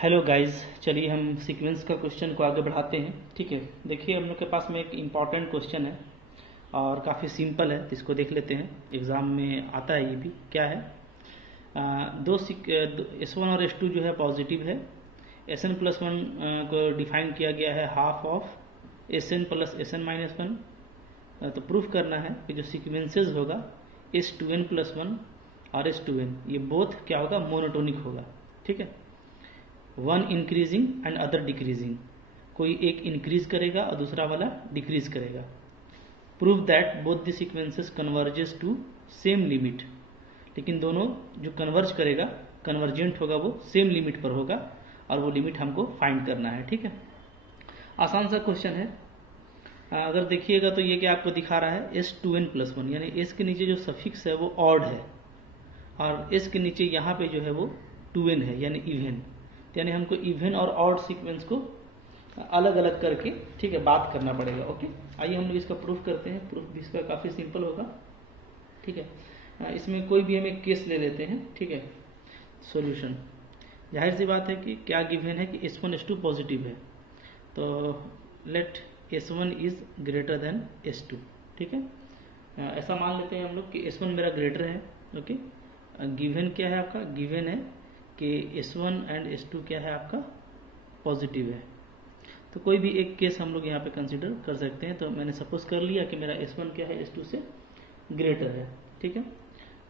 Hello guys, चलिए हम sequence का क्वेश्चन को आगे बढ़ाते हैं। ठीक है, देखिए हम लोग के पास में एक इम्पॉर्टेंट क्वेश्चन है और काफ़ी सिंपल है, तो इसको देख लेते हैं। एग्ज़ाम में आता है ये भी। क्या है, दो S1 और S2 जो है पॉजिटिव है। Sn प्लस वन को डिफाइन किया गया है half of Sn plus Sn minus one. तो प्रूफ करना है कि जो सीक्वेंसेज होगा S2n प्लस वन और S2n ये बोथ क्या होगा, मोनोटोनिक होगा। ठीक है, one increasing and other decreasing, कोई एक इंक्रीज करेगा और दूसरा वाला डिक्रीज करेगा। Prove that both the sequences converges to same limit, लेकिन दोनों जो कन्वर्ज करेगा, कन्वर्जेंट होगा, वो सेम लिमिट पर होगा और वो लिमिट हमको फाइंड करना है। ठीक है, आसान सा क्वेश्चन है। अगर देखिएगा तो ये क्या आपको दिखा रहा है, S2n प्लस वन, यानी S के नीचे जो सफिक्स है वो ऑड है और S के नीचे यहाँ पे जो है वो 2n है यानी इवन। यानी हमको इवन और ऑड सीक्वेंस को अलग अलग करके, ठीक है, बात करना पड़ेगा। ओके, आइए हम लोग इसका प्रूफ करते हैं। प्रूफ भी इसका काफ़ी सिंपल होगा। ठीक है, इसमें कोई भी हम एक केस ले लेते हैं। ठीक है, सॉल्यूशन, जाहिर सी बात है कि क्या गिवन है कि S1 S2 पॉजिटिव है, तो late S1 is greater than S2। ठीक है, ऐसा मान लेते हैं हम लोग कि S1 मेरा ग्रेटर है। ओके, गिवन क्या है आपका, गिवन है कि S1 एंड S2 क्या है आपका, पॉजिटिव है। तो कोई भी एक केस हम लोग यहाँ पे कंसिडर कर सकते हैं। तो मैंने सपोज कर लिया कि मेरा S1 क्या है, S2 से ग्रेटर है। ठीक है,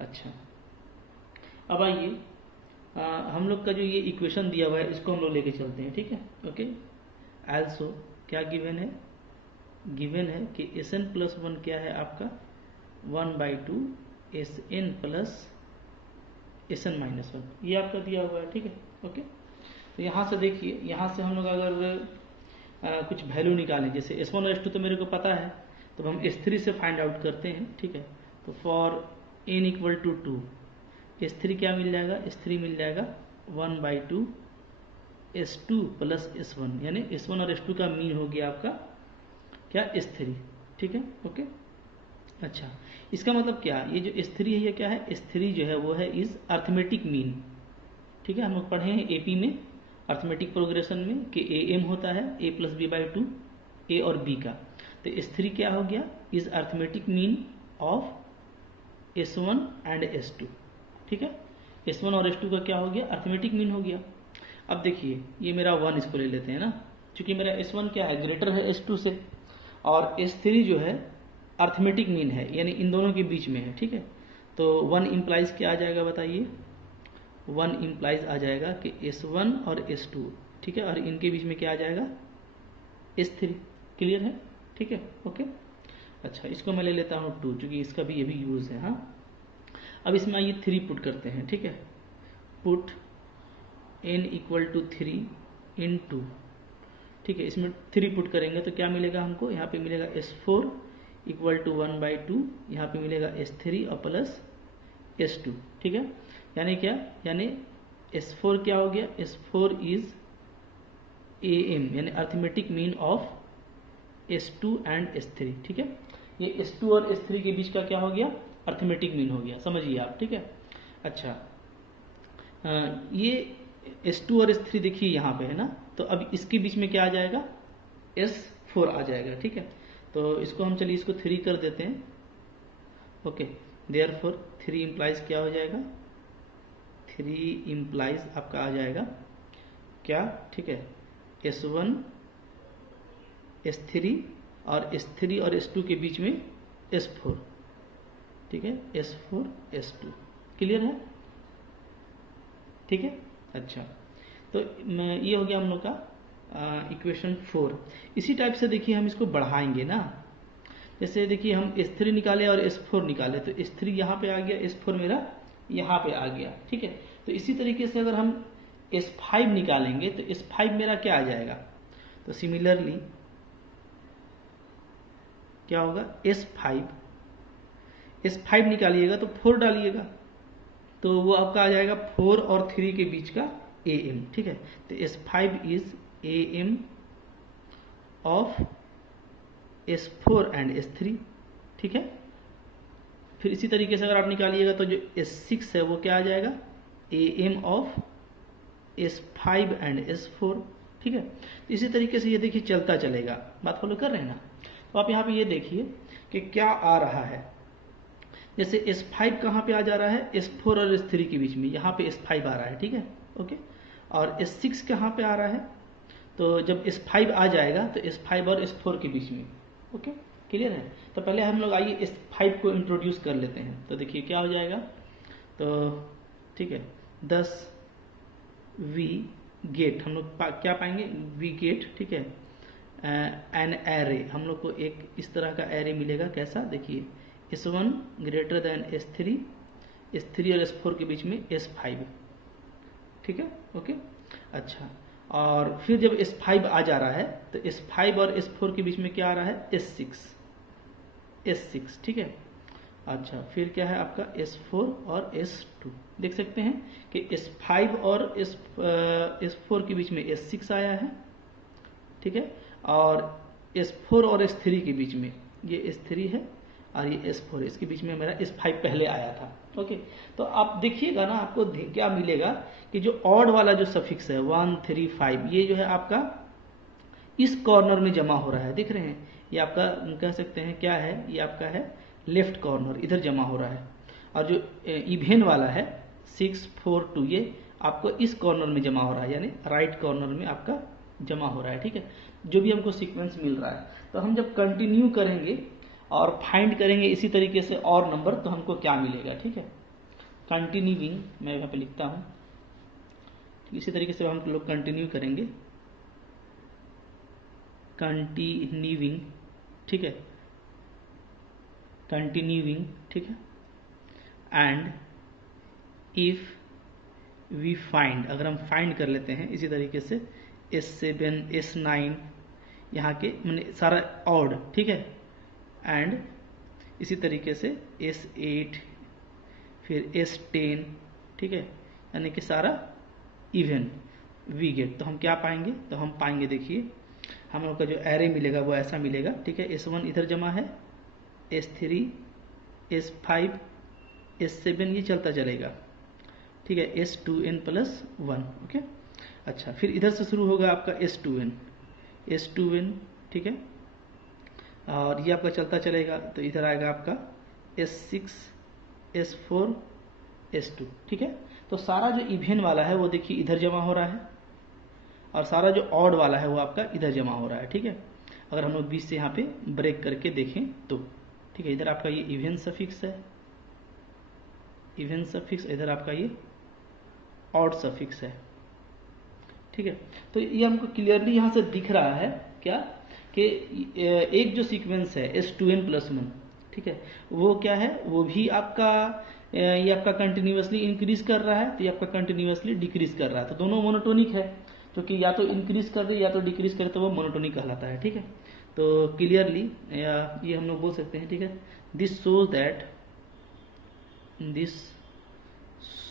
अच्छा, अब आइए हम लोग का जो ये इक्वेशन दिया हुआ है इसको हम लोग लेके चलते हैं। ठीक है, ओके, एल्सो क्या गिवन है, गिवन है कि Sn प्लस वन क्या है आपका 1/2 Sn plus Sn minus one, ये आपका दिया हुआ है। ठीक है, ओके, तो यहाँ से देखिए, यहाँ से हम लोग अगर कुछ वैल्यू निकालें, जैसे S1 और S2 तो मेरे को पता है, तो हम S3 से फाइंड आउट करते हैं। ठीक है, तो for n equal to 2 S3 क्या मिल जाएगा, S3 मिल जाएगा 1/2 S2 प्लस S1, यानी S1 और S2 का मीन हो गया आपका क्या, S3। ठीक है, ओके, अच्छा, इसका मतलब क्या, ये जो S3 है ये क्या है, S3 जो है वो है इज अर्थमेटिक मीन। ठीक है, हम लोग पढ़े हैं AP में अर्थमेटिक प्रोग्रेशन में कि AM होता है A प्लस B/2 A और B का। तो S3 क्या हो गया, is arithmetic mean of S1 and S2। ठीक है, S1 और S2 का क्या हो गया, अर्थमेटिक मीन हो गया। अब देखिए ये मेरा 1, इसको ले लेते हैं ना, क्योंकि मेरा S1 क्या है, ग्रेटर है S2 से, और S3 जो है अर्थमेटिक मीन है, यानी इन दोनों के बीच में है। ठीक है, तो 1 इम्प्लाइज क्या आ जाएगा बताइए, 1 इम्प्लाइज आ जाएगा कि S1 और S2, ठीक है, और इनके बीच में क्या आ जाएगा, S3। क्लियर है, ठीक है, ओके, अच्छा, इसको मैं ले लेता हूँ 2, क्योंकि इसका भी ये भी यूज है। हाँ, अब इसमें आइए 3 पुट करते हैं। ठीक है, पुट n इक्वल टू 3 इन 2। ठीक है, इसमें 3 पुट करेंगे तो क्या मिलेगा हमको, यहाँ पे मिलेगा S4 इक्वल टू 1/2, यहाँ पे मिलेगा S3 और प्लस S2। ठीक है, यानी क्या, यानी S4 क्या हो गया, S4 इज AM, यानी arithmetic mean of S2 and S3। ठीक है, ये S2 और S3 के बीच का क्या हो गया, अर्थमेटिक मीन हो गया, समझिए आप। ठीक है, अच्छा, ये S2 और S3 देखिए यहाँ पे है ना, तो अब इसके बीच में क्या आ जाएगा, S4 आ जाएगा। ठीक है, तो इसको हम, चलिए इसको 3 कर देते हैं। ओके, देयरफॉर 3 इम्प्लाइज क्या हो जाएगा, 3 इम्प्लाइज आपका आ जाएगा क्या, ठीक है, S1 S3 और S3 और S2 के बीच में S4। ठीक है, S4 S2, क्लियर है, ठीक है, अच्छा, तो ये हो गया हम लोग का इक्वेशन 4। इसी टाइप से देखिए हम इसको बढ़ाएंगे ना, जैसे देखिए हम S3 निकाले और S4 निकाले, तो S3 यहाँ पे आ गया, S4 मेरा यहाँ पे आ गया। ठीक है, तो इसी तरीके से अगर हम S5 निकालेंगे तो S5 मेरा क्या आ जाएगा, तो सिमिलरली क्या होगा, S5 निकालिएगा तो 4 डालिएगा, तो वो आपका आ जाएगा 4 और 3 के बीच का AM। ठीक है, तो S5 is AM of S4 and S3। ठीक है, फिर इसी तरीके से अगर आप निकालिएगा तो जो S6 है वो क्या आ जाएगा, AM of S5 and S4, ठीक है। तो इसी तरीके से ये देखिए चलता चलेगा, बात फॉलो कर रहे हैं ना। तो आप यहाँ पे ये देखिए कि क्या आ रहा है, जैसे S5 कहाँ पे आ जा रहा है, S4 और S3 के बीच में, यहाँ पे S5 आ रहा है, ठीक है, ओके। और S6 कहाँ पे आ रहा है, तो जब S5 आ जाएगा तो S5 और S4 के बीच में, ओके, क्लियर है। तो पहले हम लोग आइए S5 को इंट्रोड्यूस कर लेते हैं। तो देखिए क्या हो जाएगा, तो ठीक है, 10 V गेट, हम लोग क्या पाएंगे, V गेट, ठीक है, एन एरे, हम लोग को एक इस तरह का एरे मिलेगा, कैसा, देखिए S1 greater than S3, S3 और S4 के बीच में S5, ठीक है, ओके। अच्छा, और फिर जब S5 आ जा रहा है तो S5 और S4 के बीच में क्या आ रहा है, S6, ठीक है। अच्छा, फिर क्या है आपका S4 और S2, देख सकते हैं कि S5 और S4 के बीच में S6 आया है, ठीक है, और S4 और S3 के बीच में ये S3 है और ये S4 है, इसके बीच में मेरा S5 पहले आया था, ओके। तो आप देखिएगा ना, आपको क्या मिलेगा कि जो ऑड वाला जो सफिक्स है 1 3 5, ये जो है आपका इस कॉर्नर में जमा हो रहा है, दिख रहे हैं, ये आपका कह सकते हैं क्या है, ये आपका है लेफ्ट कॉर्नर, इधर जमा हो रहा है। और जो इवेन वाला है 6 4 2, ये आपको इस कॉर्नर में जमा हो रहा है, यानी राइट कॉर्नर में आपका जमा हो रहा है, ठीक है, जो भी हमको सीक्वेंस मिल रहा है। तो हम जब कंटिन्यू करेंगे और फाइंड करेंगे इसी तरीके से और नंबर, तो हमको क्या मिलेगा, ठीक है, कंटिन्यूइंग, मैं यहाँ पे लिखता हूँ, इसी तरीके से हम लोग कंटिन्यू करेंगे, कंटिन्यूइंग, ठीक है, कंटिन्यूइंग, ठीक है, एंड इफ वी फाइंड, अगर हम फाइंड कर लेते हैं इसी तरीके से S7 S9 यहाँ के मैंने सारा ऑड, ठीक है, एंड इसी तरीके से S8 फिर S10, ठीक है, यानी कि सारा इवन वी गेट। तो हम क्या पाएंगे, तो हम पाएंगे, देखिए हम लोग का जो एरे मिलेगा वो ऐसा मिलेगा, ठीक है, S1 इधर जमा है, S3 S5 S7 ये चलता चलेगा, ठीक है, S2n+1, ओके। अच्छा, फिर इधर से शुरू होगा आपका S2n, ठीक है, और ये आपका चलता चलेगा, तो इधर आएगा आपका S6 S4 S2, ठीक है। तो सारा जो इवेन वाला है वो देखिए इधर जमा हो रहा है, और सारा जो ऑड वाला है वो आपका इधर जमा हो रहा है, ठीक है। अगर हम लोग बीच से यहाँ पे ब्रेक करके देखें तो, ठीक है, इधर आपका ये इवेन सफिक्स है, इवेन सफिक्स, इधर आपका ये ऑड सफिक्स है, ठीक है। तो ये हमको क्लियरली यहाँ से दिख रहा है क्या, कि एक जो सीक्वेंस है S2n+1, ठीक है, वो क्या है, वो भी आपका ये आपका कंटिन्यूअसली इंक्रीज कर रहा है, तो ये आपका कंटिन्यूअसली डिक्रीज कर रहा है, तो दोनों मोनोटोनिक है, क्योंकि या तो इंक्रीज कर दे या तो डिक्रीज करे तो वो मोनोटोनिक कहलाता है, ठीक है। तो क्लियरली ये हम लोग बोल सकते हैं, ठीक है, this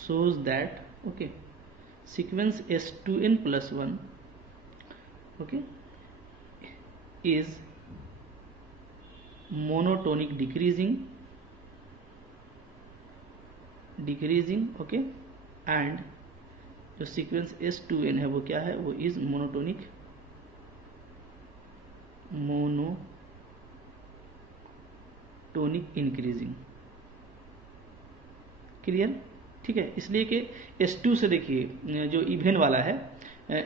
shows that okay, sequence S2n+1, okay, is monotonic decreasing, okay, and जो सीक्वेंस S2n है वो क्या है, वो इज मोनोटोनिक इंक्रीजिंग, क्लियर, ठीक है। इसलिए कि S2 से देखिए जो इवेन वाला है,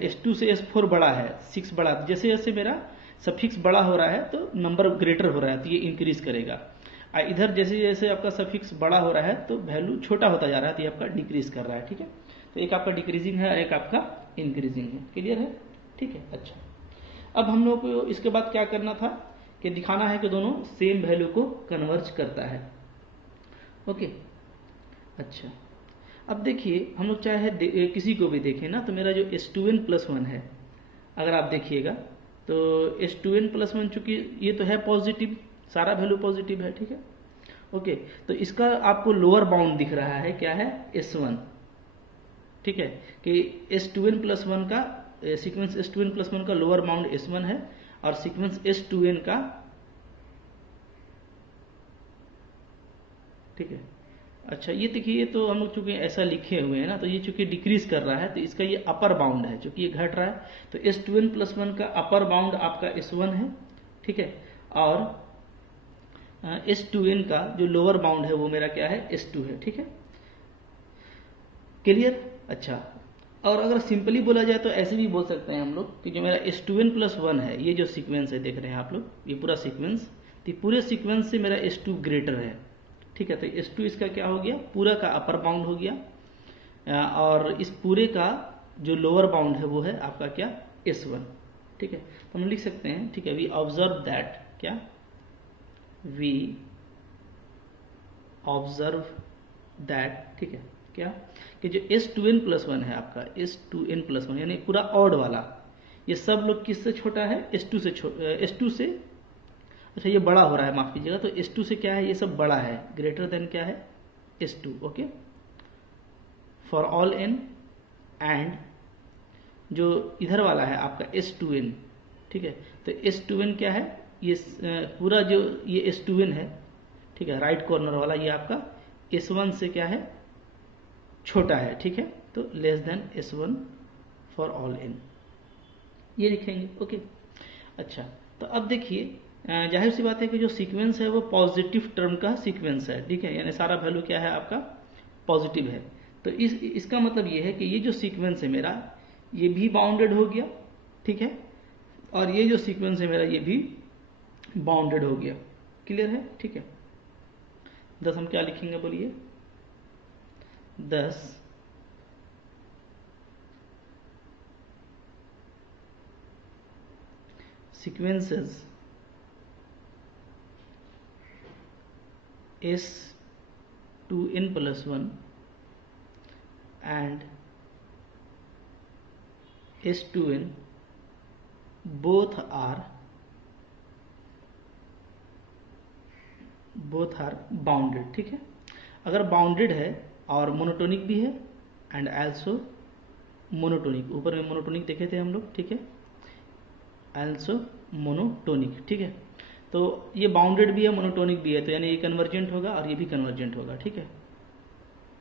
S2 से S4 बड़ा है, 6 बड़ा, जैसे जैसे मेरा सफिक्स बड़ा हो रहा है तो नंबर ग्रेटर हो रहा है, तो ये इंक्रीज करेगा। इधर जैसे जैसे आपका सफिक्स बड़ा हो रहा है तो वैल्यू छोटा होता जा रहा है, तो ये आपका डिक्रीज कर रहा है, ठीक है। तो एक आपका डिक्रीजिंग है, एक आपका इंक्रीजिंग है, क्लियर है, ठीक है। अच्छा, अब हम लोग को इसके बाद क्या करना था कि दिखाना है कि दोनों सेम वैल्यू को कन्वर्ज करता है, ओके। अच्छा, अब देखिए हम लोग चाहे किसी को भी देखें ना, तो मेरा जो S2n+1 है, अगर आप देखिएगा तो S2n+1 चूंकि ये तो है पॉजिटिव, सारा वैल्यू पॉजिटिव है, ठीक है, ओके। तो इसका आपको लोअर बाउंड दिख रहा है, क्या है, S1, ठीक है, कि S2n+1 का सीक्वेंस S2n+1 का लोअर बाउंड S1 है, और सीक्वेंस S2n का, ठीक है, अच्छा ये देखिए, ये तो हम लोग चूंकि ऐसा लिखे हुए हैं ना, तो ये चूंकि डिक्रीज कर रहा है तो इसका ये अपर बाउंड है, चूंकि ये घट रहा है तो S2n + 1 का अपर बाउंड आपका S1 है, ठीक है, और S2n का जो लोअर बाउंड है वो मेरा क्या है, S2 है, ठीक है, क्लियर। अच्छा, और अगर सिंपली बोला जाए तो ऐसे भी बोल सकते हैं हम लोग कि जो मेरा S2n + 1 है, ये जो सीक्वेंस है देख रहे हैं आप लोग, ये पूरा सीक्वेंस, तो पूरे सीक्वेंस से मेरा S2 ग्रेटर है, ठीक है, तो S2 इसका क्या हो गया, पूरा का अपर बाउंड हो गया, और इस पूरे का जो लोअर बाउंड है वो है आपका क्या, S1, ठीक है। तो हम लिख सकते हैं, ठीक है, वी ऑब्जर्व दैट, क्या, वी ऑब्जर्व दैट, ठीक है, क्या, कि जो S2n + 1 है आपका, S2n + 1 यानी पूरा ऑड वाला, ये सब लोग किससे छोटा है, S2 से, अच्छा ये बड़ा हो रहा है, माफ कीजिएगा, तो S2 से क्या है, ये सब बड़ा है, ग्रेटर देन क्या है, S2, okay, for all n, and जो इधर वाला है आपका S2n, ठीक है, तो S2n क्या है, ये पूरा जो ये S2n है, ठीक है, राइट कॉर्नर वाला, ये आपका S1 से क्या है, छोटा है, ठीक है, तो less than S1 for all n, ये लिखेंगे, ओके। अच्छा, तो अब देखिए, जाहिर सी बात है कि जो सीक्वेंस है वो पॉजिटिव टर्म का सीक्वेंस है, ठीक है, यानी सारा वैल्यू क्या है आपका, पॉजिटिव है, तो इसका मतलब ये है कि ये जो सीक्वेंस है मेरा, ये भी बाउंडेड हो गया, ठीक है, और ये जो सीक्वेंस है मेरा, ये भी बाउंडेड हो गया, क्लियर है, ठीक है। 10 हम क्या लिखेंगे, बोलिए, 10 sequences S2n + 1 and S2n both are bounded, ठीक है। अगर बाउंडेड है और मोनोटोनिक भी है, एंड आल्सो मोनोटोनिक, ऊपर में मोनोटोनिक देखे थे हम लोग, ठीक है, आल्सो मोनोटोनिक, ठीक है, तो ये बाउंडेड भी है, मोनोटोनिक भी है, तो यानी ये कन्वर्जेंट होगा और ये भी कन्वर्जेंट होगा, ठीक है।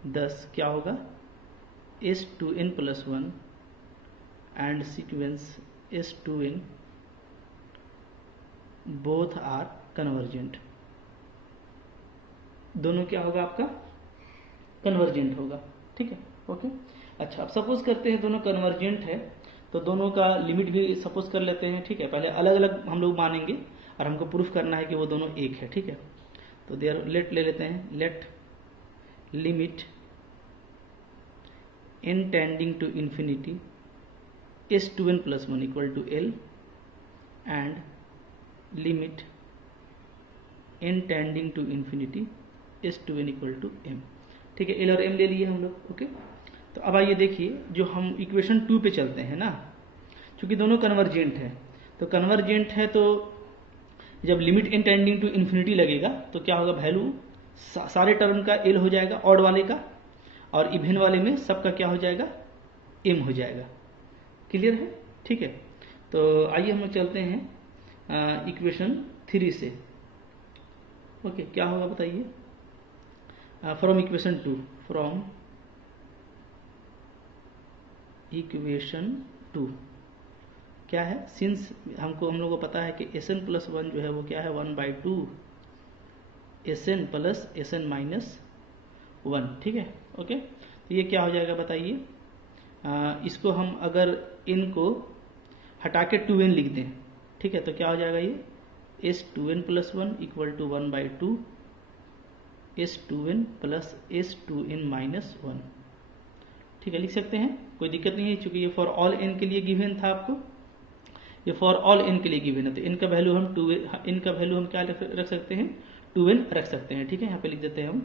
10 क्या होगा, S2n + 1 and sequence S2n both are convergent, दोनों क्या होगा आपका, कन्वर्जेंट होगा, ठीक है, ओके। अच्छा, अब सपोज करते हैं दोनों कन्वर्जेंट है, तो दोनों का लिमिट भी सपोज कर लेते हैं, ठीक है, पहले अलग अलग हम लोग मानेंगे और हमको प्रूफ करना है कि वो दोनों एक है, ठीक है, तो देयर लेट ले लेते हैं, let limit n tending to infinity S2n + 1 = L and limit n tending to infinity S2n = M, ठीक है, L और M ले लिए हम लोग, ओके। तो अब आइए देखिए, जो हम इक्वेशन 2 पे चलते हैं ना, क्योंकि दोनों कन्वर्जेंट है, तो कन्वर्जेंट है तो जब limit n tending to infinity लगेगा तो क्या होगा, वैल्यू सारे टर्म का L हो जाएगा, ऑड वाले का, और इवन वाले में सबका क्या हो जाएगा, M हो जाएगा, क्लियर है, ठीक है। तो आइए हम लोग चलते हैं इक्वेशन 3 से, ओके, क्या होगा बताइए, फ्रॉम इक्वेशन 2, फ्रॉम इक्वेशन 2 क्या है, सिंस हम लोगों को पता है कि Sn + 1 जो है वो क्या है, 1/2 Sn + Sn - 1, ठीक है, ओके। तो ये क्या हो जाएगा बताइए, इसको हम अगर n को हटा के 2n लिख दें, ठीक है, तो क्या हो जाएगा, ये S2n + 1 = 1/2 S2n + S2n - 1, ठीक है, लिख सकते हैं, कोई दिक्कत नहीं है, चूंकि ये फॉर ऑल n के लिए गिवन था आपको, ये फॉर ऑल n के लिए गिवन है, तो n का वैल्यू हम क्या रख सकते हैं, 2n रख सकते हैं, ठीक है, यहाँ पे लिख देते हैं हम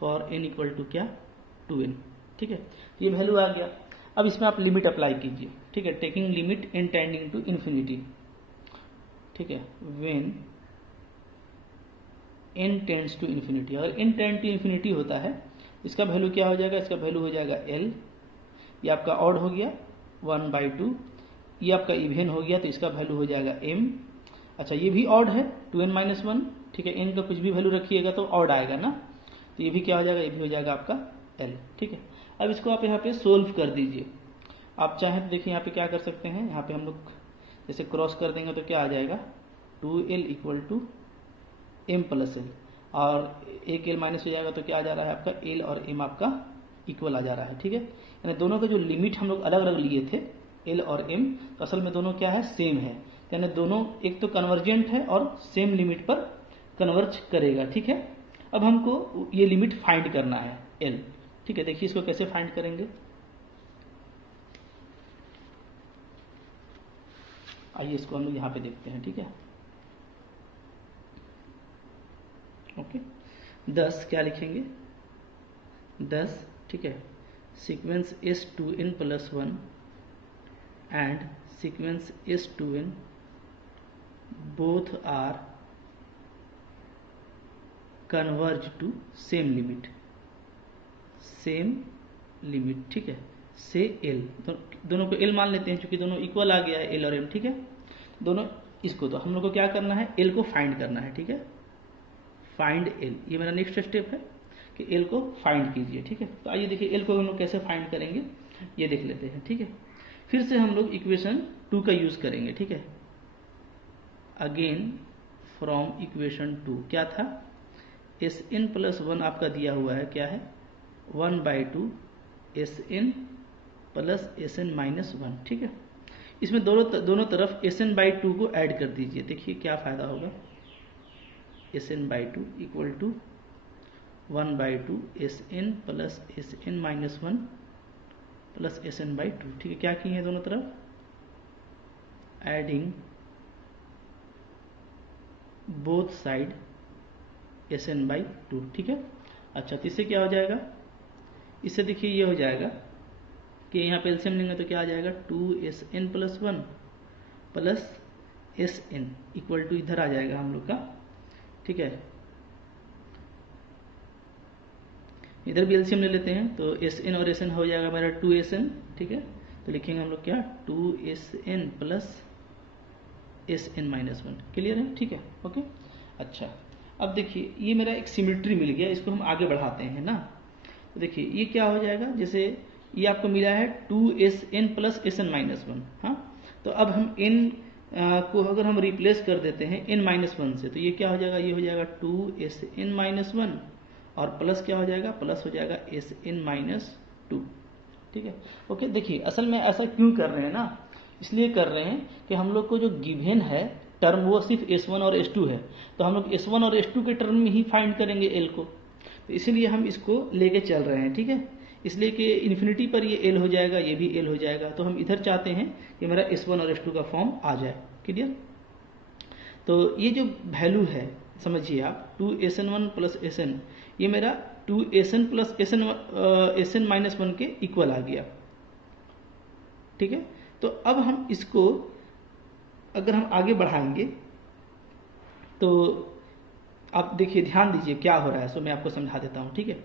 फॉर n = क्या, 2n, ठीक है, ये वैल्यू आ गया। अब इसमें आप लिमिट अप्लाई कीजिए, ठीक है, taking limit n tending to infinity, ठीक है, when n tends to infinity, अगर n टेंड टू इन्फिनिटी होता है, इसका वैल्यू क्या हो जाएगा, इसका वैल्यू हो जाएगा L, ये आपका ऑड हो गया 1/2, ये आपका इवन हो गया तो इसका वैल्यू हो जाएगा M। अच्छा, ये भी ऑड है 2n - 1, ठीक है, n का कुछ भी वैल्यू रखिएगा तो ऑड आएगा ना, तो ये भी क्या हो जाएगा, ये भी हो जाएगा आपका L। ठीक है, अब इसको आप यहाँ पे सोल्व कर दीजिए। आप चाहें तो देखिए यहाँ पे क्या कर सकते हैं, यहाँ पे हम लोग जैसे क्रॉस कर देंगे तो क्या आ जाएगा 2L equal to M plus L, और एक L माइनस हो जाएगा तो क्या आ जा रहा है आपका L और M आपका इक्वल आ जा रहा है। ठीक है, यानी दोनों का जो लिमिट हम लोग अलग अलग लिए थे L और M, तो असल में दोनों क्या है, सेम है। यानी दोनों एक तो कन्वर्जेंट है और सेम लिमिट पर कन्वर्ज करेगा। ठीक है, अब हमको ये लिमिट फाइंड करना है L। ठीक है, देखिए इसको कैसे फाइंड करेंगे, आइए इसको हम लोग यहाँ पे देखते हैं। ठीक है, ओके, 10 क्या लिखेंगे 10। ठीक है, sequence S2n plus 1 and sequence S2n both are converge to same limit, same limit. ठीक है, से L, दोनों को L मान लेते हैं क्योंकि दोनों इक्वल आ गया है L और M। ठीक है, दोनों इसको, तो हम लोग को क्या करना है, L को फाइंड करना है। ठीक है, फाइंड L, ये मेरा नेक्स्ट स्टेप है कि L को फाइंड कीजिए। ठीक है, तो आइए देखिए L को हम लोग कैसे फाइंड करेंगे ये देख लेते हैं। ठीक है, फिर से हम लोग इक्वेशन 2 का यूज करेंगे। ठीक है, अगेन फ्रॉम इक्वेशन 2 क्या था, Sn प्लस 1 आपका दिया हुआ है, क्या है 1/2 Sn प्लस Sn माइनस 1। ठीक है, इसमें दोनों तरफ Sn/2 को ऐड कर दीजिए। देखिए क्या फायदा होगा, Sn/2 equal to 1/2 Sn plus Sn minus 1 plus Sn/2। ठीक है, क्या किए हैं दोनों तरफ, एडिंग बोथ साइड Sn/2। ठीक है, अच्छा, तो इससे क्या हो जाएगा, इससे देखिए ये हो जाएगा कि यहाँ पे एलसीएम लेंगे तो क्या आ जाएगा 2Sn plus 1 plus Sn equal to इधर आ जाएगा हम लोग का। ठीक है, इधर भी एलसीएम ले लेते हैं तो Sn और Sn हो जाएगा मेरा 2Sn। ठीक है, तो लिखेंगे हम लोग क्या 2Sn plus Sn minus 1। Clear है, ठीक है, ओके। अच्छा, अब देखिए ये मेरा एक सिमेट्री मिल गया, इसको हम आगे बढ़ाते हैं ना। तो देखिए ये क्या हो जाएगा, जैसे ये आपको मिला है 2Sn प्लस Sn माइनस 1। हाँ, तो अब हम n को अगर हम रिप्लेस कर देते हैं n माइनस 1 से, तो ये क्या हो जाएगा, ये हो जाएगा 2Sn माइनस 1 और प्लस क्या हो जाएगा, प्लस हो जाएगा Sn माइनस 2। ठीक है, ओके। देखिए असल में ऐसा क्यों कर रहे हैं ना, इसलिए कर रहे हैं कि हम लोग को जो गिवन है टर्म वो सिर्फ S1 और S2 है, तो हम लोग S1 और S2 के टर्म में ही फाइंड करेंगे L को, तो इसीलिए हम इसको लेके चल रहे हैं। ठीक है, इसलिए कि इन्फिनिटी पर ये L हो जाएगा, ये भी L हो जाएगा, तो हम इधर चाहते हैं कि मेरा S1 और S2 का फॉर्म आ जाए। क्लियर, तो ये जो वैल्यू है समझिए आप 2Sn1 प्लस Sn, ये मेरा 2Sn प्लस Sn माइनस 1 के इक्वल आ गया। ठीक है, तो अब हम इसको अगर हम आगे बढ़ाएंगे तो आप देखिए, ध्यान दीजिए क्या हो रहा है, सो मैं आपको समझा देता हूं। ठीक है,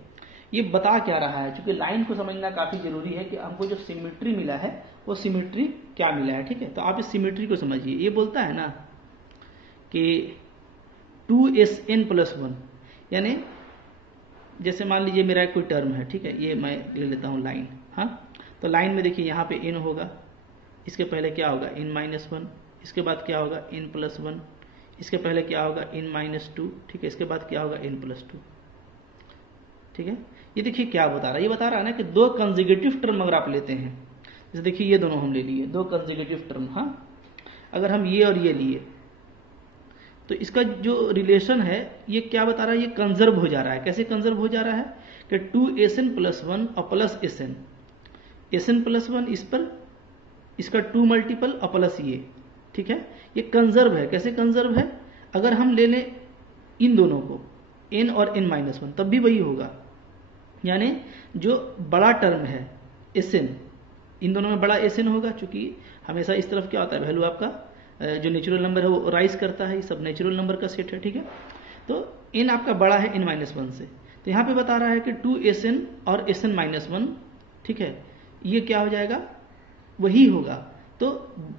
ये बता क्या रहा है, क्योंकि लाइन को समझना काफी जरूरी है कि हमको जो सिमेट्री मिला है वो सिमेट्री क्या मिला है। ठीक है, तो आप इस सिमेट्री को समझिए। ये बोलता है ना कि 2Sn प्लस 1, यानी जैसे मान लीजिए मेरा कोई टर्म है। ठीक है, ये मैं ले लेता हूं लाइन। हाँ, तो लाइन में देखिए यहाँ पे n होगा, इसके पहले क्या होगा n माइनस 1, इसके बाद क्या होगा n प्लस 1, इसके पहले क्या होगा n माइनस 2। ठीक है, इसके बाद क्या होगा n प्लस 2। ठीक है, ये देखिए क्या बता रहा है, ये बता रहा है ना कि दो कंसेक्यूटिव टर्म अगर आप लेते हैं, जैसे देखिए ये दोनों हम ले लिए, दो कंसेक्यूटिव टर्म। हाँ, अगर हम ये और ये लिए तो इसका जो रिलेशन है ये क्या बता रहा है, ये कंजर्व हो जा रहा है। कैसे कंजर्व हो जा रहा है कि 2Sn प्लस 1 और प्लस Sn प्लस 1 इस पर, इसका 2 मल्टीपल और प्लस ये। ठीक है, ये कंजर्व है। कैसे कंजर्व है, अगर हम ले लें इन दोनों को n और n माइनस 1 तब भी वही होगा, यानी जो बड़ा टर्म है Sn, इन दोनों में बड़ा Sn होगा, चूंकि हमेशा इस तरफ क्या होता है, वैल्यू आपका जो नेचुरल नंबर है वो राइज करता है, ये सब नेचुरल नंबर का सेट है। ठीक है, तो n आपका बड़ा है n माइनस 1 से, तो यहाँ पे बता रहा है कि 2Sn और Sn माइनस 1। ठीक है, ये क्या हो जाएगा, वही होगा। तो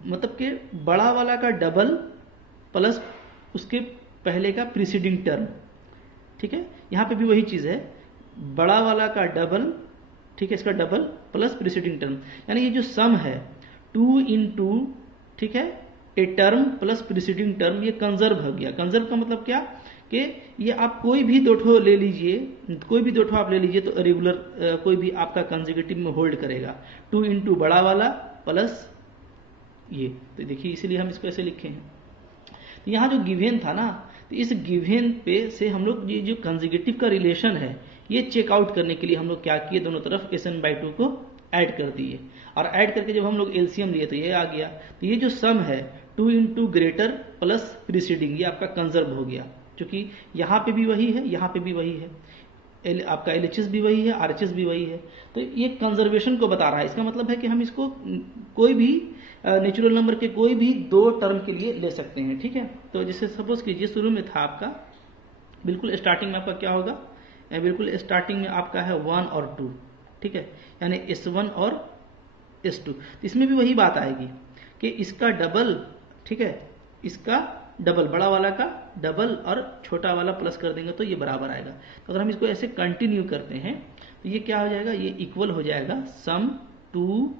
मतलब कि बड़ा वाला का डबल प्लस उसके पहले का प्रीसीडिंग टर्म। ठीक है, यहाँ पे भी वही चीज है बड़ा वाला का डबल, ठीक है, इसका डबल प्लस प्रीसीडिंग टर्म, यानी ये जो सम है 2 into, ठीक है, a term plus preceding term, ये कंजर्व हो गया। कंजर्व का मतलब क्या कि ये आप कोई भी दो ठो ले लीजिए, कोई भी दो ठो आप ले लीजिए तो रेगुलर कोई भी आपका कंसेक्यूटिव में होल्ड करेगा। 2 into बड़ा वाला प्लस ये, तो देखिए इसीलिए हम इसको ऐसे लिखे हैं। तो यहाँ जो गिवेन था ना, तो इस गिवेन पे से हम लोग ये जो कंसेक्यूटिव का रिलेशन है ये चेकआउट करने के लिए हम लोग क्या किए, दोनों तरफ SN/2 को ऐड कर दिए, और ऐड करके जब हम लोग एलसीएम लिए तो ये आ गया। तो ये जो सम है 2 into ग्रेटर प्लस प्रीसीडिंग, ये आपका कंजर्व हो गया, क्योंकि यहाँ पे भी वही है, यहाँ पे भी वही है, आपका LHS भी वही है, RHS भी वही है। तो ये कंजर्वेशन को बता रहा है। इसका मतलब है कि हम इसको कोई भी नेचुरल नंबर के कोई भी दो टर्म के लिए ले सकते हैं, ठीक है। तो जैसे सपोज कीजिए शुरू में था आपका, बिल्कुल स्टार्टिंग में आपका क्या होगा, बिल्कुल स्टार्टिंग में आपका है 1 और 2, ठीक है, यानी S1 और S2। तो इसमें भी वही बात आएगी कि इसका डबल, ठीक है, इसका डबल, बड़ा वाला का डबल और छोटा वाला प्लस कर देंगे तो ये बराबर आएगा। तो अगर हम इसको ऐसे कंटिन्यू करते हैं तो ये क्या हो जाएगा, ये इक्वल हो जाएगा सम 2,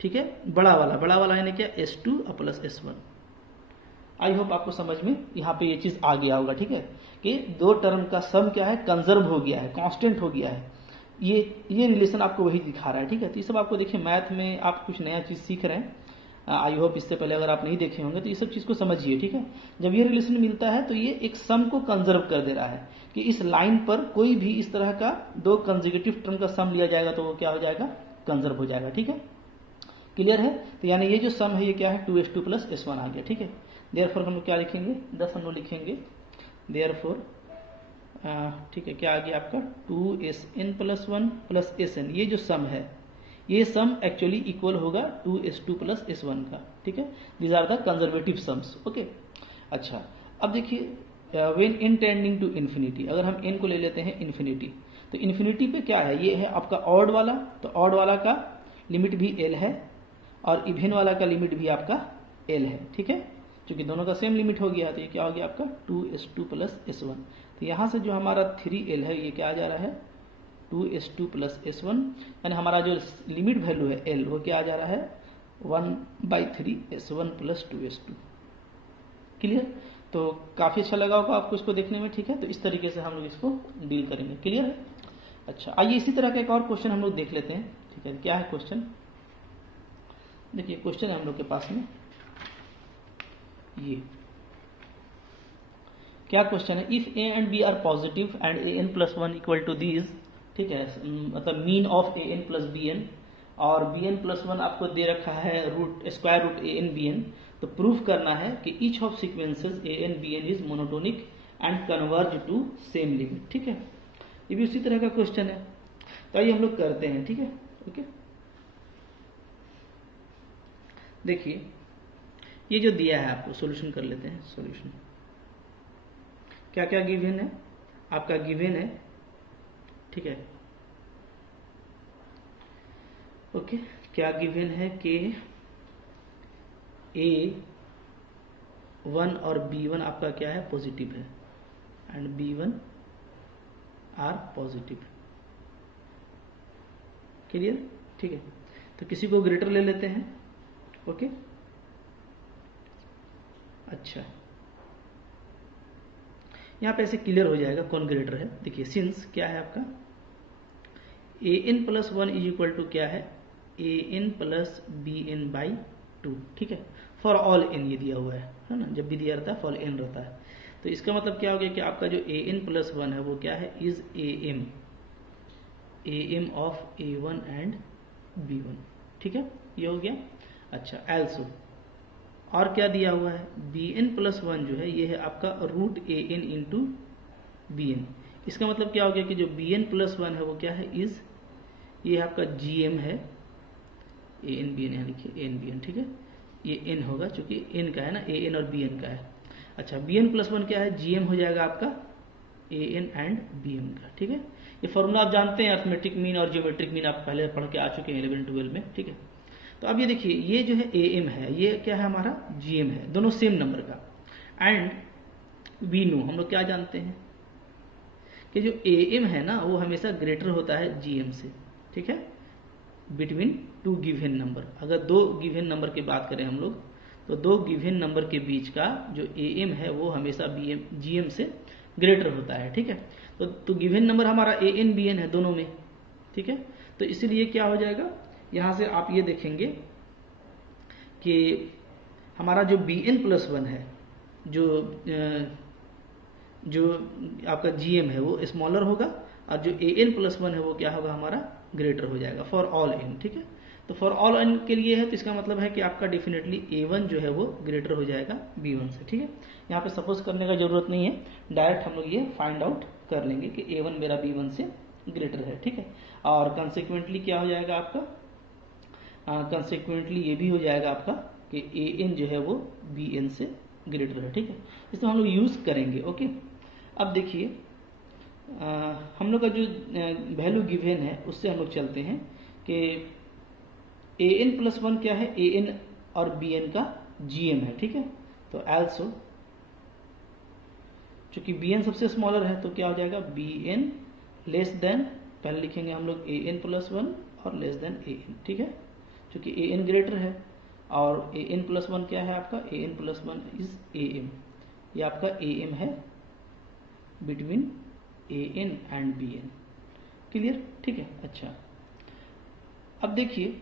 ठीक है, बड़ा वाला यानी क्या S2 plus S1। I hope आपको समझ में यहाँ पे ये चीज आ गया होगा, ठीक है, कि दो टर्म का सम क्या है, कंजर्व हो गया है, कांस्टेंट हो गया है। ये रिलेशन आपको वही दिखा रहा है, ठीक है। तो ये सब आपको देखिए मैथ में आप कुछ नया चीज सीख रहे हैं। आई होप इससे पहले अगर आप नहीं देखे होंगे तो ये सब चीज को समझिए, ठीक है। जब ये रिलेशन मिलता है तो ये एक सम को कंजर्व कर दे रहा है कि इस लाइन पर कोई भी इस तरह का दो कंसेक्यूटिव टर्म का सम लिया जाएगा तो वो क्या हो जाएगा, कंजर्व हो जाएगा, ठीक है। क्लियर है। तो यानी ये जो सम है ये क्या है, 2S2 प्लस S1 आ गया, ठीक है। देयरफॉर हम लोग क्या लिखेंगे, 10 हम लोग लिखेंगे देयरफॉर, ठीक है, क्या आ गया आपका 2SN प्लस 1 प्लस SN। ये जो सम है ये सम एक्चुअली इक्वल होगा 2S2 प्लस S1 का, ठीक है। These are the conservative sums, okay. अच्छा, अब देखिए when n tending to infinity, अगर हम n को ले लेते हैं इन्फिनिटी, तो इन्फिनिटी पे क्या है, ये है आपका ऑड वाला, तो ऑड वाला का लिमिट भी L है और इवन वाला का लिमिट भी आपका L है, ठीक है। क्योंकि दोनों का सेम लिमिट हो गया तो ये क्या हो गया आपका 2S2 प्लस S1। तो यहां से जो हमारा 3L है ये क्या आ जा रहा है 2S2 प्लस S1, यानी हमारा जो लिमिट वैल्यू है L वो क्या आ जा रहा है 1/3 S1 प्लस 2S2। क्लियर। तो काफी अच्छा लगा होगा आपको इसको देखने में, ठीक है। तो इस तरीके से हम लोग इसको डील करेंगे, क्लियर है। अच्छा, आइए इसी तरह का एक और क्वेश्चन हम लोग देख लेते हैं, ठीक है। क्या है क्वेश्चन, देखिए क्वेश्चन है हम लोग के पास में, ये क्या क्वेश्चन है, if A and B are positive and AN plus 1 equal to these, ठीक है, मतलब mean of AN plus BN, और BN प्लस 1 आपको दे रखा है स्क्वायर रूट AN BN, तो प्रूफ करना है कि each of sequences AN BN is monotonic and converge to same limit, ठीक है। ये भी उसी तरह का क्वेश्चन है, तो आइए हम लोग करते हैं, ठीक है, ओके। देखिए ये जो दिया है आपको, सॉल्यूशन कर लेते हैं। सॉल्यूशन क्या क्या गिवन है, आपका गिवन है, ठीक है, ओके। क्या गिवन है कि A1 और B1 आपका क्या है, पॉजिटिव है, and B1 are positive, clear, ठीक है। तो किसी को ग्रेटर ले लेते हैं, ओके। अच्छा, यहां पे ऐसे क्लियर हो जाएगा कौन ग्रेटर है। देखिए सिंस क्या है आपका AN plus 1 is equal to क्या है AN प्लस BN/2, ठीक है। फॉर ऑल n ये दिया हुआ है ना, जब भी दिया रहता है फॉर n रहता है। तो इसका मतलब क्या हो गया कि आपका जो AN प्लस 1 है वो क्या है, is AM of A1 and B1, ठीक है, ये हो गया। अच्छा, एल्सो और क्या दिया हुआ है, BN प्लस 1 जो है ये है आपका रूट AN इंटू BN। इसका मतलब क्या हो गया कि जो BN प्लस 1 है वो क्या है, इज ये आपका GM है, AN BN यहाँ लिखिए AN BN, ठीक है। ये n होगा चूंकि n का है ना, AN और BN का है। अच्छा, BN प्लस 1 क्या है, GM हो जाएगा आपका AN एंड BN का, ठीक है। ये फॉर्मूला आप जानते हैं, अर्थमेटिक मीन और ज्योमेट्रिक मीन आप पहले पढ़ के आ चुके हैं 11-12 में, ठीक है। तो अब ये देखिए ये जो है AM है, ये क्या है हमारा GM है, दोनों सेम नंबर का। एंड वी नो, हम लोग क्या जानते हैं कि जो AM है ना वो हमेशा ग्रेटर होता है GM से, ठीक है, बिटवीन टू गिवन नंबर। अगर दो गिवन नंबर की बात करें हम लोग तो दो गिवन नंबर के बीच का जो AM है वो हमेशा GM से ग्रेटर होता है, ठीक है। तो गिवन नंबर हमारा AN BN है दोनों में, ठीक है। तो इसीलिए क्या हो जाएगा, यहां से आप ये देखेंगे कि हमारा जो BN+1 है, जो आपका GM है वो स्मॉलर होगा, और जो AN+1 है वो क्या होगा, हमारा ग्रेटर हो जाएगा फॉर ऑल n, ठीक है। तो फॉर ऑल n के लिए है, तो इसका मतलब है कि आपका डेफिनेटली A1 जो है वो ग्रेटर हो जाएगा B1 से, ठीक है। यहाँ पे सपोज करने का जरूरत नहीं है, डायरेक्ट हम लोग ये फाइंड आउट कर लेंगे कि A1 मेरा B1 से ग्रेटर है, ठीक है। और कंसिक्वेंटली क्या हो जाएगा आपका, कंसिक्वेंटली ये भी हो जाएगा आपका कि AN जो है वो BN से ग्रेटर है, ठीक है। इसको हम लोग यूज करेंगे, ओके। अब देखिए हम लोग का जो वैल्यू गिवन है उससे हम लोग चलते हैं कि AN+1 क्या है, AN और BN का GM है, ठीक है। तो एल्सो चूंकि BN सबसे स्मॉलर है तो क्या हो जाएगा, BN लेस देन, पहले लिखेंगे हम लोग AN+1 और लेस देन AN, ठीक है। चूंकि AN ग्रेटर है और AN+1 क्या है आपका, AN+1 इज AM, ये आपका AM है between AN and BN, clear, ठीक है। अच्छा, अब देखिए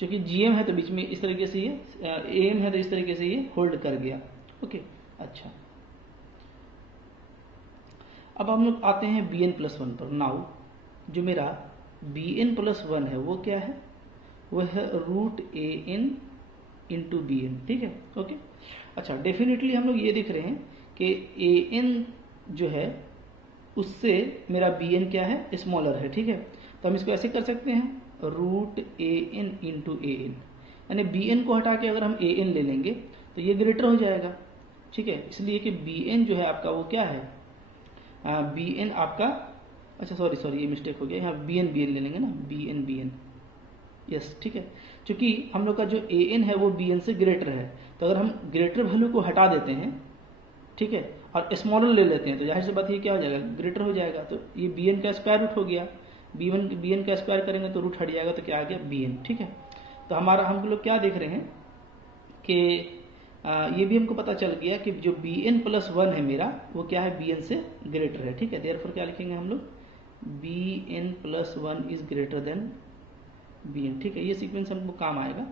चूंकि GM है तो बीच में इस तरीके से ये AM है तो इस तरीके से ये होल्ड कर गया, ओके। अच्छा, अब हम लोग आते हैं BN+1 पर। नाउ जो मेरा BN+1 है वो क्या है, वो है √AN इंटू BN, ठीक है, ओके। अच्छा, डेफिनेटली हम लोग ये देख रहे हैं कि AN जो है उससे मेरा BN क्या है, स्मॉलर है, ठीक है। तो हम इसको ऐसे कर सकते हैं √AN इंटू AN, यानी BN को हटा के अगर हम AN ले लेंगे तो ये ग्रेटर हो जाएगा, ठीक है। इसलिए कि BN जो है आपका वो क्या है, BN आपका, अच्छा सॉरी ये मिस्टेक हो गया, यहाँ BN ले लेंगे ना, BN यस, ठीक है। क्योंकि हम लोग का जो AN है वो BN से ग्रेटर है, तो अगर हम ग्रेटर वैल्यू को हटा देते हैं, ठीक है, और स्मॉलर ले लेते हैं तो जाहिर सी बात ये क्या हो जाएगा, ग्रेटर हो जाएगा। तो ये BN का स्क्वायर रूट हो गया, BN का स्क्वायर करेंगे तो रूट हट जाएगा, तो क्या आ गया BN, ठीक है। तो हमारा हम लोग क्या देख रहे हैं कि ये भी हमको पता चल गया कि जो BN+1 है मेरा वो क्या है, BN से ग्रेटर है, ठीक है। देयरफॉर क्या लिखेंगे हम लोग, BN+1 is greater than BN, ठीक है। ये सीक्वेंस हमको काम आएगा,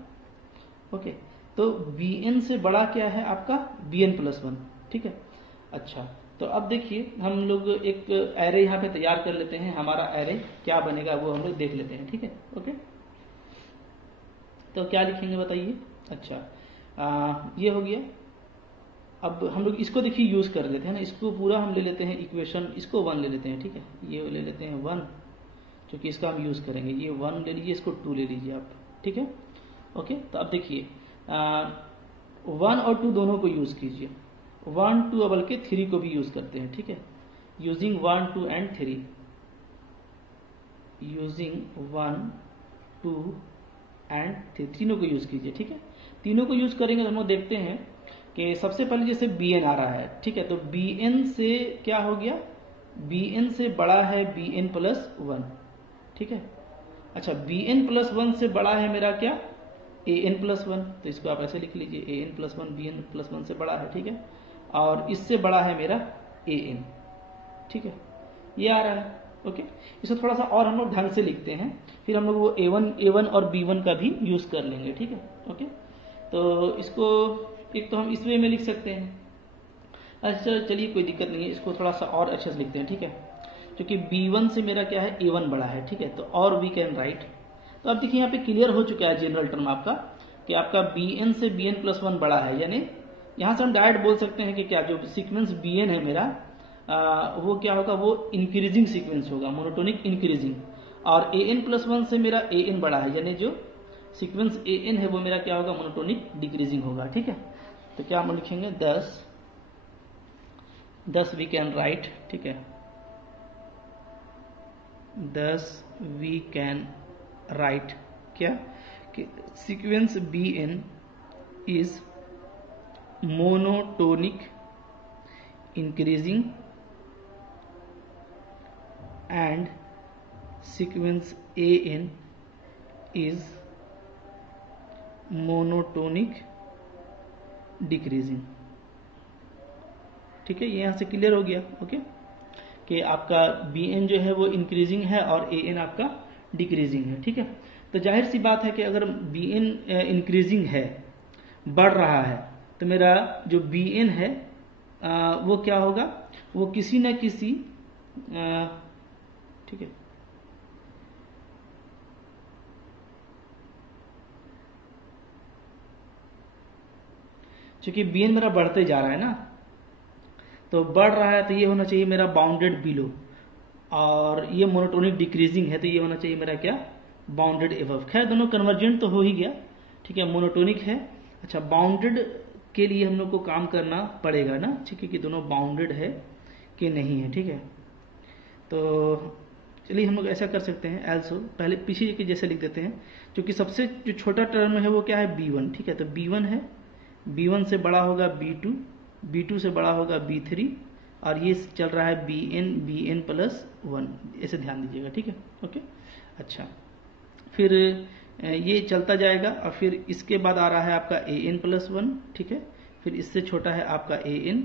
ओके। तो BN से बड़ा क्या है आपका, BN+1, ठीक है। अच्छा, तो अब देखिए हम लोग एक एरे यहाँ पे तैयार कर लेते हैं, हमारा एरे क्या बनेगा वो हम लोग देख लेते हैं, ठीक है, ओके। तो क्या लिखेंगे बताइए, अच्छा ये हो गया। अब हम लोग इसको देखिए यूज कर लेते हैं ना, इसको पूरा हम ले लेते हैं इक्वेशन, इसको 1 ले लेते हैं, ठीक है। ये ले लेते हैं 1, क्योंकि इसका हम यूज करेंगे, ये 1 ले लीजिए, इसको 2 ले लीजिए आप, ठीक है, ओके। तो अब देखिए 1 और 2 दोनों को यूज कीजिए, 1 2 बल्कि 3 को भी यूज करते हैं, ठीक है। यूजिंग 1 2 एंड 3, यूजिंग 1 2 एंड 3, तीनों को यूज कीजिए, ठीक है। तीनों को यूज करेंगे तो हम लोग देखते हैं कि सबसे पहले जैसे BN आ रहा है, ठीक है। तो BN से क्या हो गया, BN से बड़ा है BN+1, ठीक है। अच्छा, BN+1 से बड़ा है मेरा क्या, AN+1, तो इसको आप ऐसे लिख लीजिए, AN+1 BN+1 से बड़ा है, ठीक है। और इससे बड़ा है मेरा AN, ठीक है, ये आ रहा है, ओके। इसको थोड़ा सा और हम लोग ढंग से लिखते हैं, फिर हम लोग वो A1 और B1 का भी यूज कर लेंगे, ठीक है, ओके। तो इसको एक तो हम इस वे में लिख सकते हैं, अच्छा चलिए कोई दिक्कत नहीं है, इसको थोड़ा सा और अच्छे से लिखते हैं, ठीक है। क्योंकि B1 से मेरा क्या है, A1 बड़ा है, ठीक है। तो और वी कैन राइट, तो अब देखिए यहाँ पे क्लियर हो चुका है जनरल टर्म आपका कि आपका BN से BN+1 बड़ा है, यानी यहाँ से हम डायरेक्ट बोल सकते हैं कि क्या जो सीक्वेंस BN है मेरा वो क्या होगा, वो इंक्रीजिंग सीक्वेंस होगा, मोनोटोनिक इंक्रीजिंग। और AN+1 से मेरा AN बड़ा है, यानी जो सीक्वेंस AN है वो मेरा क्या होगा, मोनोटोनिक डिक्रीजिंग होगा, ठीक है। तो क्या हम लिखेंगे 10 वी कैन राइट, ठीक है, 10 वी कैन राइट क्या कि sequence BN is monotonic increasing and sequence AN is monotonic decreasing. ठीक है, ये यहां से क्लियर हो गया। ओके, कि आपका BN जो है वो इंक्रीजिंग है और AN आपका डिक्रीजिंग है। ठीक है, तो जाहिर सी बात है कि अगर BN इंक्रीजिंग है, बढ़ रहा है, तो मेरा जो BN है वो क्या होगा, वो किसी न किसी ठीक है, क्योंकि BN मेरा बढ़ते जा रहा है ना, तो बढ़ रहा है तो ये होना चाहिए मेरा बाउंडेड बिलो, और ये मोनोटोनिक डिक्रीजिंग है तो ये होना चाहिए मेरा क्या, बाउंडेड एबव। खैर दोनों कन्वर्जेंट तो हो ही गया। ठीक है, मोनोटोनिक है। अच्छा, बाउंडेड के लिए हम लोग को काम करना पड़ेगा ना, ठीक है, कि दोनों बाउंडेड है कि नहीं है। ठीक है, तो चलिए हम लोग ऐसा कर सकते हैं, एल्सो पहले पीछे के जैसे लिख देते हैं, क्योंकि सबसे जो छोटा टर्म है वो क्या है, B1। ठीक है, तो B1 है, B1 से बड़ा होगा B2, B2 से बड़ा होगा B3, और ये चल रहा है BN प्लस 1, ऐसे ध्यान दीजिएगा। ठीक है, ओके। अच्छा, फिर ये चलता जाएगा और फिर इसके बाद आ रहा है आपका AN प्लस 1। ठीक है, फिर इससे छोटा है आपका AN,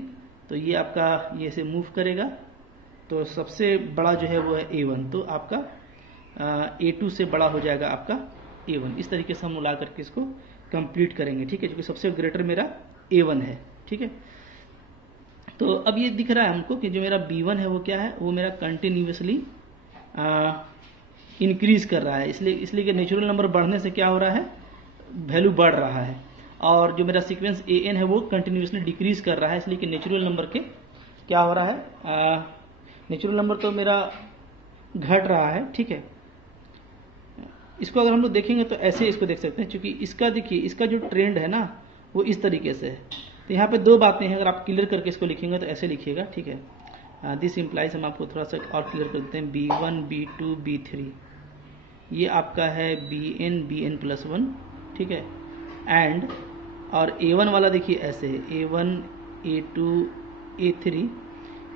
तो ये आपका ये से मूव करेगा, तो सबसे बड़ा जो है वो है A1, तो आपका A2 से बड़ा हो जाएगा आपका A1। इस तरीके से हम मिला करके इसको कंप्लीट करेंगे। ठीक है, क्योंकि सबसे ग्रेटर मेरा A1 है। ठीक है, तो अब ये दिख रहा है हमको कि जो मेरा B1 है वो क्या है, वो मेरा कंटिन्यूसली इंक्रीज कर रहा है, इसलिए कि नेचुरल नंबर बढ़ने से क्या हो रहा है, वैल्यू बढ़ रहा है, और जो मेरा सीक्वेंस AN है वो कंटिन्यूसली डिक्रीज कर रहा है, इसलिए कि नेचुरल नंबर के क्या हो रहा है, नेचुरल नंबर तो मेरा घट रहा है। ठीक है, इसको अगर हम लोग देखेंगे तो ऐसे इसको देख सकते हैं, क्योंकि इसका देखिए, इसका जो ट्रेंड है ना वो इस तरीके से है। तो यहाँ पे दो बातें हैं, अगर आप क्लियर करके इसको लिखेंगे तो ऐसे लिखिएगा। ठीक है, दिस इम्प्लाइज, हम आपको थोड़ा सा और क्लियर कर देते हैं, B1 B2 B3, ये आपका है BN प्लस 1। ठीक है, एंड और A1 वाला देखिए ऐसे है, A1 A2 A3,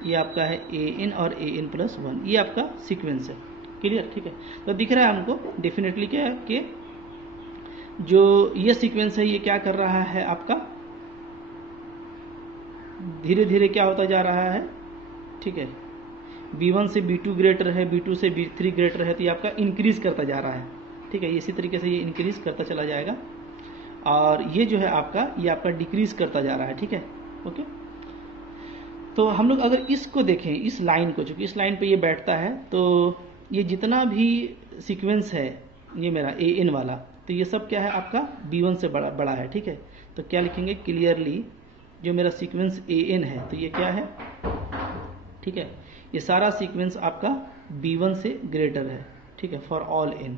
ये आपका है AN और AN प्लस 1, ये आपका सीक्वेंस है। क्लियर? ठीक है, तो दिख रहा है हमको डेफिनेटली क्या है कि जो ये सीक्वेंस है ये क्या कर रहा है, आपका धीरे धीरे क्या होता जा रहा है। ठीक है, B1 से B2 ग्रेटर है, B2 से B3 ग्रेटर है, तो ये आपका इंक्रीज करता जा रहा है। ठीक है, इसी तरीके से ये इंक्रीज करता चला जाएगा, और ये जो है आपका, ये आपका डिक्रीज करता जा रहा है। ठीक है, ओके। तो हम लोग अगर इसको देखें, इस लाइन को, चूंकि इस लाइन पे ये बैठता है, तो ये जितना भी सीक्वेंस है ये मेरा AN वाला, तो ये सब क्या है आपका B1 से बड़ा है। ठीक है, तो क्या लिखेंगे, क्लियरली जो मेरा सीक्वेंस AN है तो ये क्या है, ठीक है, ये सारा सीक्वेंस आपका B1 से ग्रेटर है। ठीक है, फॉर ऑल n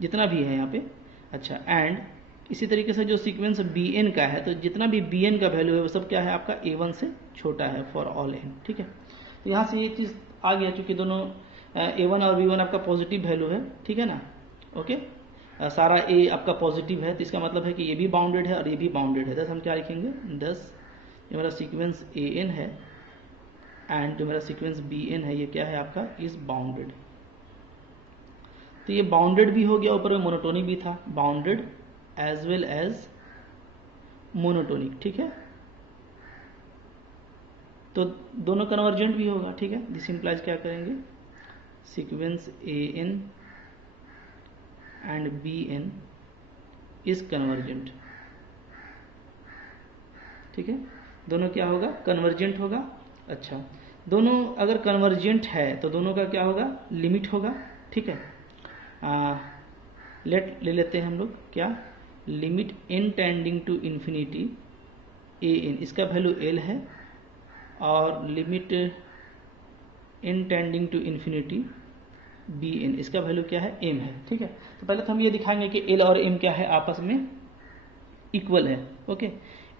जितना भी है यहाँ पे। अच्छा, एंड इसी तरीके से जो सीक्वेंस BN का है, तो जितना भी BN का वैल्यू है वो सब क्या है आपका A1 से छोटा है, फॉर ऑल n। ठीक है, तो यहाँ से ये चीज आ गया, क्योंकि दोनों A1 और B1 आपका पॉजिटिव वैल्यू है। ठीक है ना, ओके। सारा A आपका पॉजिटिव है, तो इसका मतलब है कि ये भी बाउंडेड है और ये भी बाउंडेड है। दस हम क्या लिखेंगे, 10 जो मेरा सीक्वेंस AN है एंड जो मेरा सीक्वेंस BN है ये क्या है आपका, इज बाउंडेड। तो ये बाउंडेड भी हो गया, ऊपर में मोनोटोनिक भी था, bounded as well as monotonic. ठीक है, तो दोनों कन्वर्जेंट भी होगा। ठीक है, दिस इंप्लाइज क्या करेंगे, sequence AN and BN is convergent. ठीक है, दोनों क्या होगा, कन्वर्जेंट होगा। अच्छा, दोनों अगर कन्वर्जेंट है तो दोनों का क्या होगा, लिमिट होगा। ठीक है, ले लेते हैं हम लोग क्या, limit n tending to infinity AN, इसका वैल्यू L है, और limit n tending to infinity BN, इसका वैल्यू क्या है, m है। ठीक है, तो पहले तो हम ये दिखाएंगे कि L और m क्या है, आपस में इक्वल है। ओके,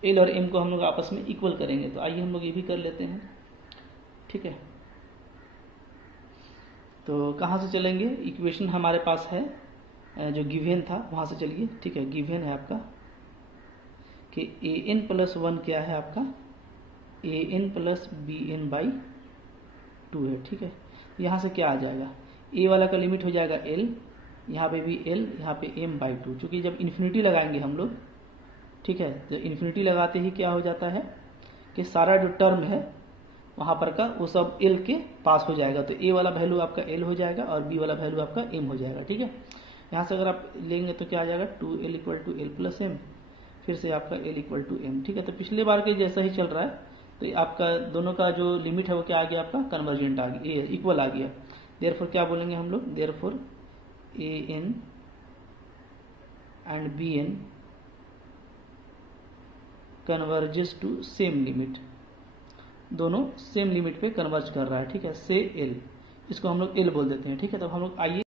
L और m को हम लोग आपस में इक्वल करेंगे, तो आइए हम लोग ये भी कर लेते हैं। ठीक है, तो कहाँ से चलेंगे, इक्वेशन हमारे पास है जो गिवन था वहां से चलिए। ठीक है, गिवन है आपका कि AN प्लस 1 क्या है आपका, A N plus B N by 2 है, ठीक है। यहाँ से क्या आ जाएगा, ए वाला का लिमिट हो जाएगा एल, यहाँ पे भी एल, यहाँ पे एम बाई 2, चूँकि जब इन्फिनिटी लगाएंगे हम लोग, ठीक है, तो इन्फिनिटी लगाते ही क्या हो जाता है कि सारा जो टर्म है वहाँ पर का वो सब एल के पास हो जाएगा, तो ए वाला वैल्यू आपका एल हो जाएगा और बी वाला वैल्यू आपका एम हो जाएगा, ठीक है। यहाँ से अगर आप लेंगे तो क्या आ जाएगा 2l equal to L plus M, फिर से आपका l इक्वल टू एम, ठीक है। तो पिछले बार के जैसा ही चल रहा है, तो आपका दोनों का जो लिमिट है वो क्या आ गया, आपका कन्वर्जेंट आ गया, इक्वल आ गया। देयरफॉर क्या बोलेंगे हम लोग, therefore A N and B N converges to same limit, दोनों सेम लिमिट पे कन्वर्ज कर रहा है, ठीक है, से एल, इसको हम लोग एल बोल देते हैं, ठीक है। तो हम लोग आइए